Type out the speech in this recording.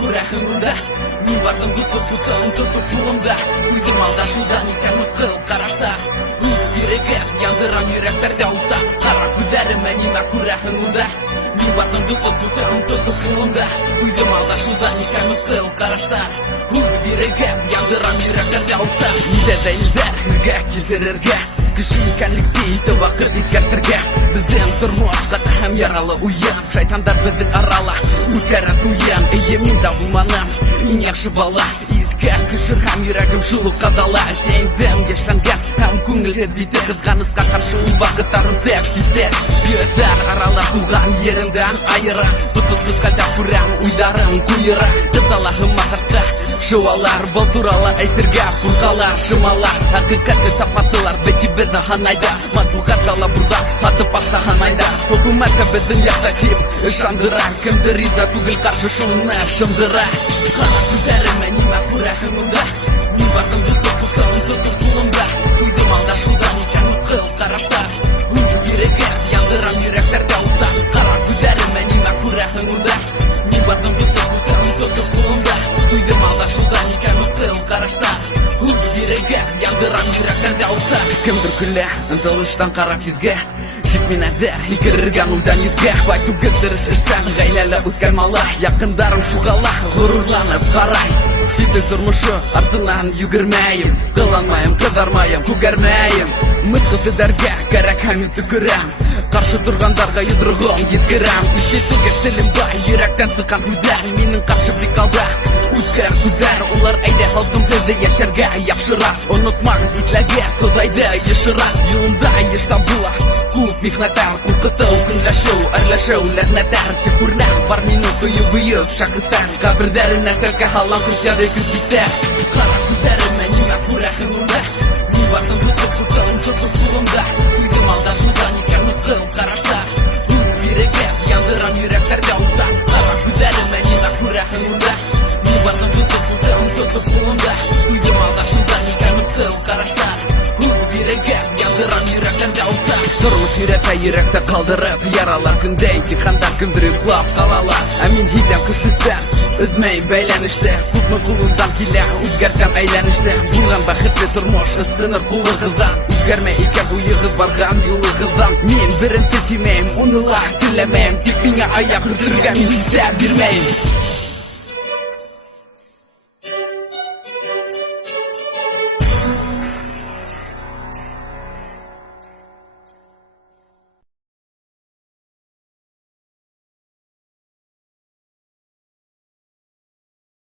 күрәһең үлдә. Мин бардым дусып тутым тотып кулымда. Уйдым алдашудан икән мыткыл карашта. Йөрәгем яндырам йөрәктәрдә улта. Кара күҙҙәремә нимә күрәһең үлдә. Мин бардым дусып тутым тотып кулымда. Уйдым алдашудан икән мыткыл карашта. Йөрәгем яндырам йөрәктәрдә улта. Нидә дә илдә һергә килтерергә. Кеше икәнлекте ите вакыт иткәртергә. Безнең тормыш каты һәм яралы уен. Шайтандар безнең арала үткәрә туен. Эйе, мин дә булманым иң яхшы бала. Искә кешер һәм йөрәгем шул кадала. Сәйдем яшьләнгән һәм күңелһеҙ бите. Кызганысҡа ҡаршы ул ваҡыттарын тәп китә. Йөҙәр арала туған ереңдән айыра. Тотош көскәлдә күрәм уйҙарым куйыра. Кысала һымаҡырҡа шыуалар, был турала әйтергә ҡурҡалар, шымалар. Хәҡиҡәтте тапматылар, бәки беҙҙе һанайҙа. Матбуғатҡа бурҙа, һатып аҡса һанайҙа. Хөкүмәткә беҙҙең яҡта тип ышандыра. Кемдер риза түгел, ҡаршы шуны шымдыра. Ҡара күҙҙәремә нимә күрәһең унда? Мин бардым дусып тотоп ҡулымда. Уйдым алдашыуҙан икән мыҫҡыл ҡараштар. Йөрәгем яндырам йөрәктәрҙә улта. Ҡара күҙҙәремә нимә күрәһең унда? Мин бардым дусып тотоп ҡулымда. Уйдым алдашыуҙан икән мыҫҡыл ҡараштар. Йөрәгем яндырам йөрәктәрҙә улта. Кемдер көлә, ынтылыштан ҡарап йөҙгә. Тик мин әҙә һикерергә үлдән йөҙгә. Бай түгел тырыш эшсән, ғаиләле үткән малай. Яҡындарым шуғала, ғорурланып ҡарай. Ситек тормошо артынан йүгермәйем. Ҡыланмайым, ҡыҙармайым, күгәрмәйем. Мыҫҡыл төҙәргә кәрәк һәм мин төкөрәм. Ҡаршы торғандарға йоҙроғом еткерәм. Ишетүгә телем бай, йөрәктән сыҡҡан һүҙҙәр. Минең ҡаршы бик алда үткәр күҙҙәр. Улар әйҙә һалдым беҙҙе йәшәргә яҡшыраҡ. Онотмағыҙ итләгә Хоҙайҙы йышыраҡ. Юлында йыш табыла күп михнәттәр. Ҡурҡытыу, көнләшеү, әрләшеү, ләғнәттәр. Тик күрнәм бар минең ҡойоп шәхестәр. Ҡәберҙәренә сәскә һалам көйшәре күкистә. Ҡара күҙҙәремә нимә күрәһең унда? Мин бардым дусып тотоп ҡулымда. Уйдым алдашыуҙан икән мыҫҡыл ҡараштар. Йөрәгем яндырам йөрәктәрҙә улта. Ҡара күҙҙәремә нимә күрәһең унда? Мин бардым дусып тотоп ҡулымда. Уйдым алдашыуҙан икән мыҫҡыл ҡараштар. Йөрәгем яндырам йөрәктәрҙә улта. Тормош йөрәтә йөрәктә ҡалдырып яралар. Көндә имтихандар, кемдер йоҡлап ҡалалар. Ә мин һиҙәм көсөстән өҙмәй бәйләнеште. Күпме ҡулымдан килә, үҙгәртәм әйләнеште. Булған бәхетле тормош ысҡыныр ҡулығыҙҙан. Үҙгәрмәй икән уйығыҙ барған юлығыҙҙан. Мин беренсе тимәйем, уны ла теләмәйем. Тик миңә аяҡ һөртөргә мин һис тә бирмәйем.